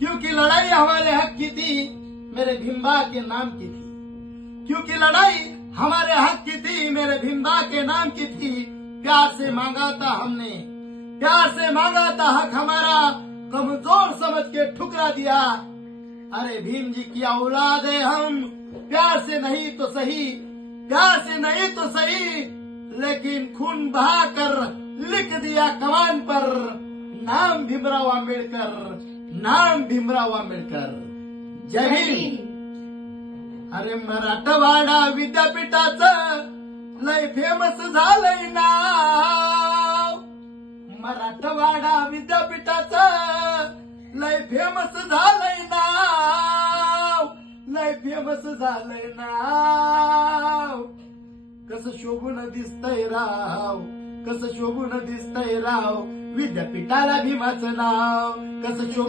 क्योंकि लड़ाई हमारे हक की थी, मेरे भीमबा के नाम की थी। क्योंकि लड़ाई हमारे हक की थी, मेरे भीमबा के नाम की थी। प्यार से मांगा था हमने, प्यार से मांगा था हक हमारा, कमजोर समझ के ठुकरा दिया। अरे भीम जी की औलाद है हम, प्यार से नहीं तो सही, प्यार से नहीं तो सही, लेकिन खून बहा कर लिख दिया कमान पर, नाम भीमराव आंबेडकर, नाम भीमराव आंबेडकर। जय भीम। अरे मराठवाडा विद्यापीठाचं लय फेमस झालंय नाव, मराठवाडा विद्यापीठाचं लय फेमस झालंय नाव, लय फेमस झालंय नाव। कसं शोभून दिसतंय राव, कसं शोभून दिसतंय राव, विद्यापीठाला भीमाचं नाव, कसं